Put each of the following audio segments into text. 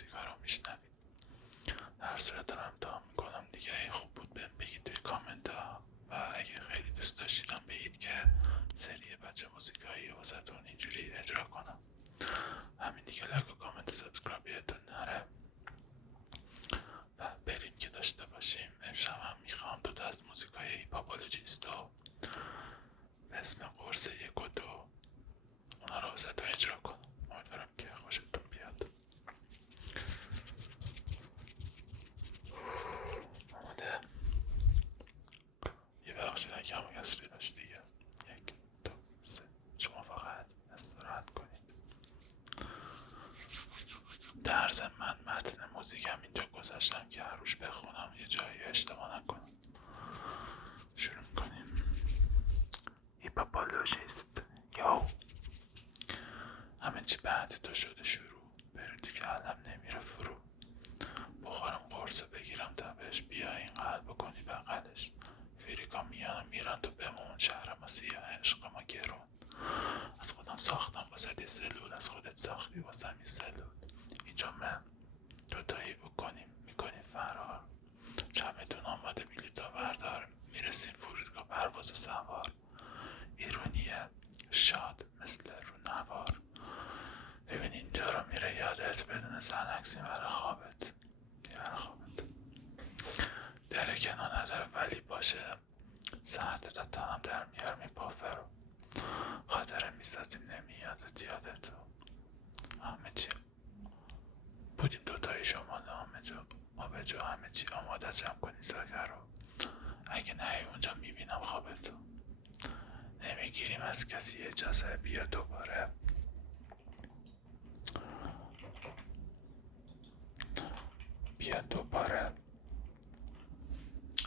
موزیکا رو میشنوید. در صورت دارم امتحان میکنم دیگه. اگه خوب بود بهم بگید توی کامنت ها، و اگه خیلی دوست داشتیدم بگید که سری بچه موزیکایی واسهتون اینجوری اجرا کنم. همین دیگه. لایک و کامنت سابسکرایب یادتون نره و بریم که داشته باشیم. امشب هم میخوام دو تا از موزیکای هیپاپولوژیستو به اسم قرص 1 و 2 اونا رو واسهتون اجرا کنم. امیدوارم که خوشتون بیاد. آماده؟ یه بخشید اگه همون کسری داشت دیگه. 1 2 3. شما فقط استراحت کنید. در ضمن متن موزیکم اینجا گذاشتم که هر روش بخونم یه جایی اشتباه نکنم. شروع میکنیم. هیپاپولوژیست. یو همه چی بعد تو شده شروع، بری تو که علم نمیره فرو. بخورم قرص بگیرم تا بهش بیا این قلب کنی بغلش. فریکا میرن تو بمون، شهر ما سیاه عشق ما گرون. از خودم ساختم واسه دی سلول، از خودت ساختی واسه می سلول. اینجا من دوتایی بکنیم میکنیم فرار. چمتون آماده بلیطا بردار، میرسیم فرودگاه پرواز سوار. ایرونیه شاد مثل رونوار. ببین اینجا رو میره یادت، بدون زنکس میبره خوابت. دره کنار نداره ولی باشه، سرد تا تنم در میار میپافه رو. خاطره میسازیم نمیادت یادتو. همه چی بودیم دوتایی شمال آبجو همه چی آماده جمع کنی ساگر رو. اگه نه اونجا میبینم خوابتو. نمیگیریم از کسی اجازه، بیا دوباره.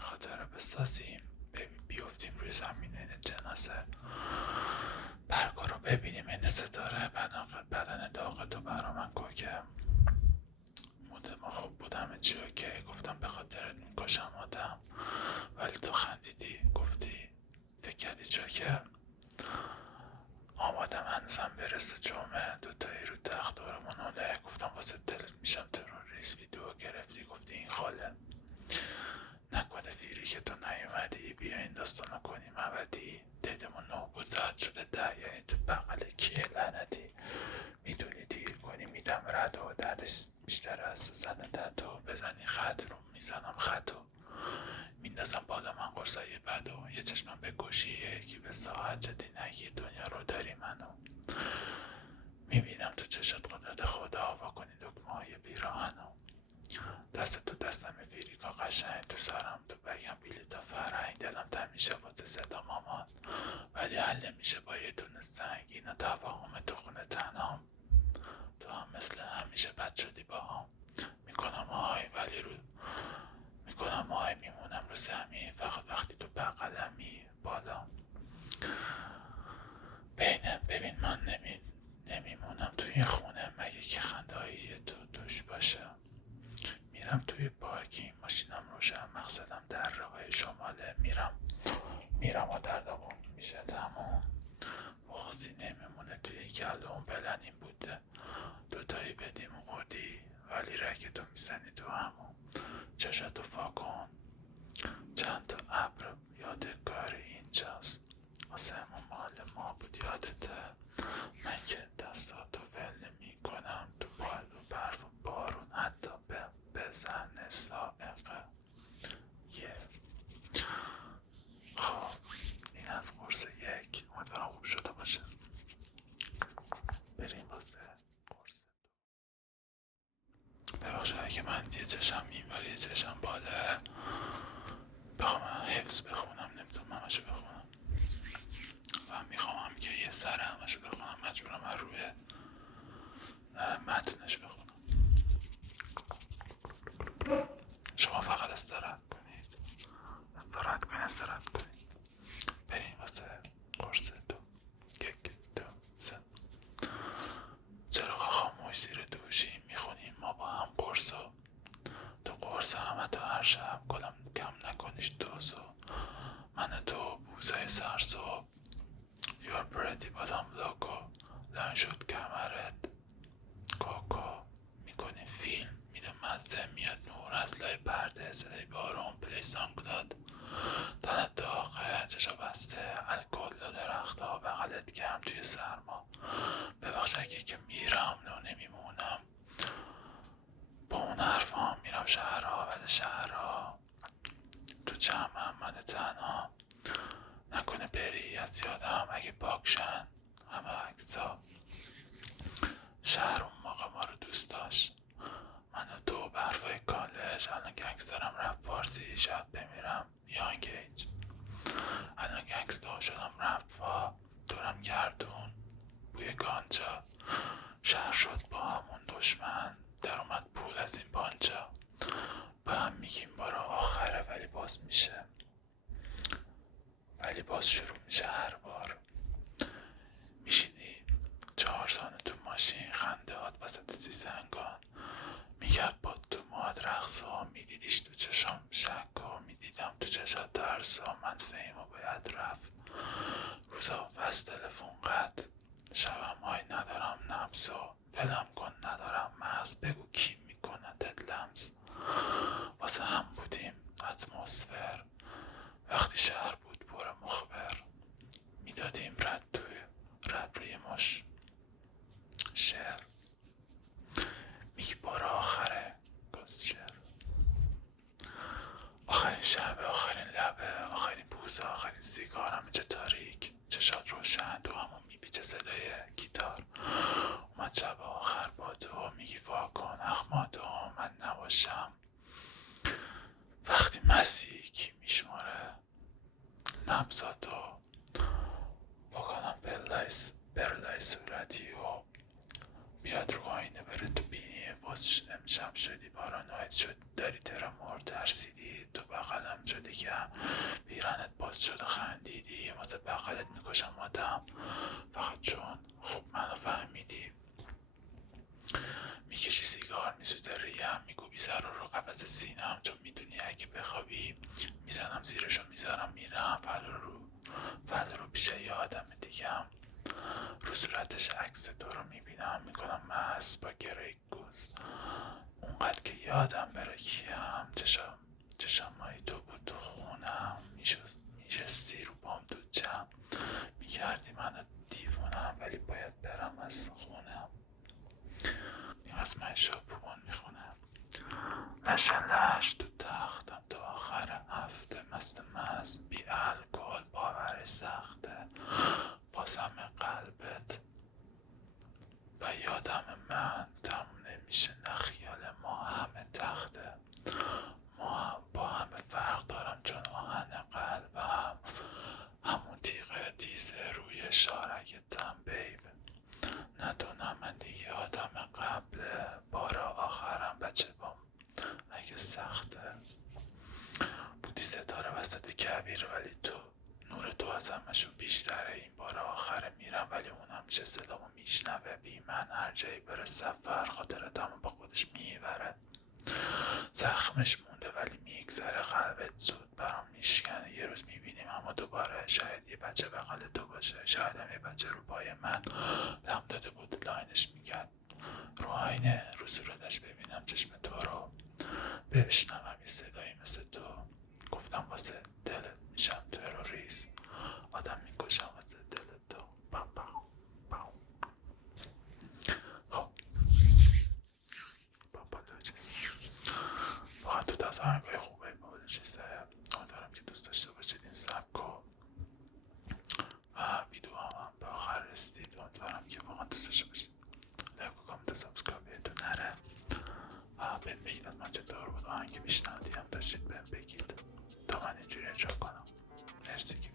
خاطره بسازیم، بیفتیم روی زمین این جنازه. برگا رو ببینیم این ستاره، بدن داغتو برا من کوکه. مود ما خوب بود همه چی اوکی. گفتم به خاطرت میکشم آدم، ولی تو خندیدی گفتی فکر کردی چاکه. آمادم هنوزم برسه جمعه، دوتایی رو تخت دورمون اوله. گفتم واسه دلت میشم تروریست، ویدیو گرفتی گفتی این خاله. نکنه فیری که تو نیومدی، بیا این داستانو کنیم ابدی. دیدمون 9 بود ساعت شده 10، یعنی تو بغل کیه لعنتی. میدونی دیر کنی میدم رد و دردش بیشتر از سوزن تتو. بزنی خط رو میزنم خطو، میندازم بالا من قرصای بدو. یه چشمم به گوشی یکی به ساعت جدی نگی، دنیا رو داری منو. میبینم تو چشات قدرت خدا، واکنی دکمه های بیراهنو. دست تو دستم فیریکا قشنگ، تو سرم تو بگم بلیطا فرهنگ. دلم تن میشه واسه صدا مامان، ولی حل نمیشه با یه دونه سنگ. اینا تفاهم تو خونه تنهام، تو هم مثل همیشه بد شدی با هم. میکنم آهای میمونم رو زمین، فقط وقتی تو بغلمی بالا. ببین من نمیمونم توی خونه مگه که خندهایی تو توش باشه. میرم توی پارکینگ، ماشینم روشن، مقصدم در راه شماله. میرم و دردمون میشه تموم. بغضی نمیمونه توی گلوم، پلنیم بوده دوتایی بدیم اودی، ولی رگتو میزنی تو همون. چشاتو فاکن، چند تا ابر یادگار اینجاست، آسمون مال ما بود یادته. من که دستاتو ول نمی کنم، تو بال و برف و بارون حتی بزن سائقه. خب این از قرص 1. امیدوارم خوب شده باشه. بریم واسه قرص 2. ببخشید اگه من یه چشم اینور یه چشم بالا بخوام حفظ بخونم نمیتونم همشو بخونم و میخوام هم که یه سر همشو بخونم، مجبورم هر روی متنش بخونم. شما فقط استراحت کنید. بریم واسه قرص 2. 1 2 3. چراغ خاموش زیر دوشی میخونیم ما با هم قرصو. تو قرص همه تو هر شب گلم کم نکنیش دوزو. من تو بوزای سرسو Your pretty bottom logo. لن شد کمرت کوکو. میکنی فیلم مزه میاد نور از لای پرده، صدای بارون، پلی سانکلاد، تنت داغه، چشا بسته، الکل و درختها، بغلت گرم توی سرما. ببخش اگه که میرم نمیمونم. با اون حرفا میرم شهرها بعد شهرها، تو جمعم من تنها. نکنه بری از یادم اگه پاکشن همه عکسا. شهر اون موقع ما رو دوست داشت، من و تو برفای کالج. الان گنگسترم رپ فارسی، شاید بمیرم یا انگیج. الان گنگستر شدم رپا، دورم گردون بوی گانجا. شهر شد با همون دشمن، در اومد پول از این بانجا. با هم میگیم بار آخره ولی باز میشه، ولی باز شروع میشه هر بار. میشینی 4 سانه تو ماشین، خندهات وسط سیسنگان. میکرد با تو موهات رقصا، میدیدیش تو چشام شکا، میدیدم تو چشات ترسا. من فهیمو باید رفت، روزا بس تلفن قطع، شبم های ندارم نبسا. ولم کن ندارم مغز، بگو کی میکنه تت لمس. واسه هم بودیم اتمسفر، وقتی شهر بود پر مخبر. میدادیم رد توی رد روی مش شعر. میگی بار آخره گذشر، آخرین شب، آخرین لبه، آخرین بوزه، آخرین سیگار. همه جا تاریک، چشات روشن، تو همون میپیچه صدای گیتار. اومد شب آخر با تو، میگی واکن اخماتو من نباشم. وقتی مسیح میشماره نبزاتو، بکنم برلای صورتی و بیاد رو آینه بره تو بینی. باز امشب شدی پارانوید، شد داری ترمور، ترسیدی تو بغلم شدی که پیرنت باز شد و خندیدی. واسه بغلت میکشم آدم فقط چون خوب منو فهمیدی. میکشی سیگار میسوزه ریم، میگوبی سر رو قفس سینم، چون میدونی اگه بخوابی میزنم زیرشو میذارم میرم. فعلا رو پیش یه آدم دیگم، رو صورتش عکس تو رو میبینم، میکنم مست با گره گوز. اونقدر که یادم بره کیم، چشمای تو بود تو خونم. میشستی رو پام تو جمع، میکردی منو دیوونم، ولی باید برم از خونم. این قسمت شاپوبان میخونم. لش تو تختم تا آخر هفته، مست بی الکل، باور سخته. بازم قلبت و یادم من تموم نمیشه، نه خیال ما همه تخته. ما هم با همه فرق دارم، چون آهن قلبم همون تیغه دیزه روی شارکتم بیب. ندونم من دیگه آدم قبله، بار آخرم بچه بام اگه سخته. بودی ستاره وسط کبیر، ولی تو نور تو از همشون بیشتره. این بار آخره میرم ولی اونم میشه صدامو میشنوه. بی من هر جایی بره سفر، خاطرتمو با خودش میبره. زخمش مونده ولی میگذره، قلبت زود برام میشکنه. یه روز میبینیم اما دوباره، شاید یه بچه بغل تو باشه، شاید هم یه بچه رو پای من لم داده بود لاینش میکرد رو آینه. رو صورتش ببینم چشم تو رو، بشنوم یه صدایی مثل تو. گفتم واسه دلت میشم تروریست، آدم میکشم واسه دلت تو. خب بابالوجیست واقعا تو از آهنگای خوبه بابالوجیسته. امیدوارم که دوست داشته باشید این سبکو و ویدیو هم به آخر رسیدید. امیدوارم که واقعا دوست داشته باشید. لایک و کامنت سابسکرایب یادتون نره و بهم بگید من چطور بود. آهنگ پیشنهادی هم داشتید بهم بگید تا من اینجوری اجرا کنم. مرسی که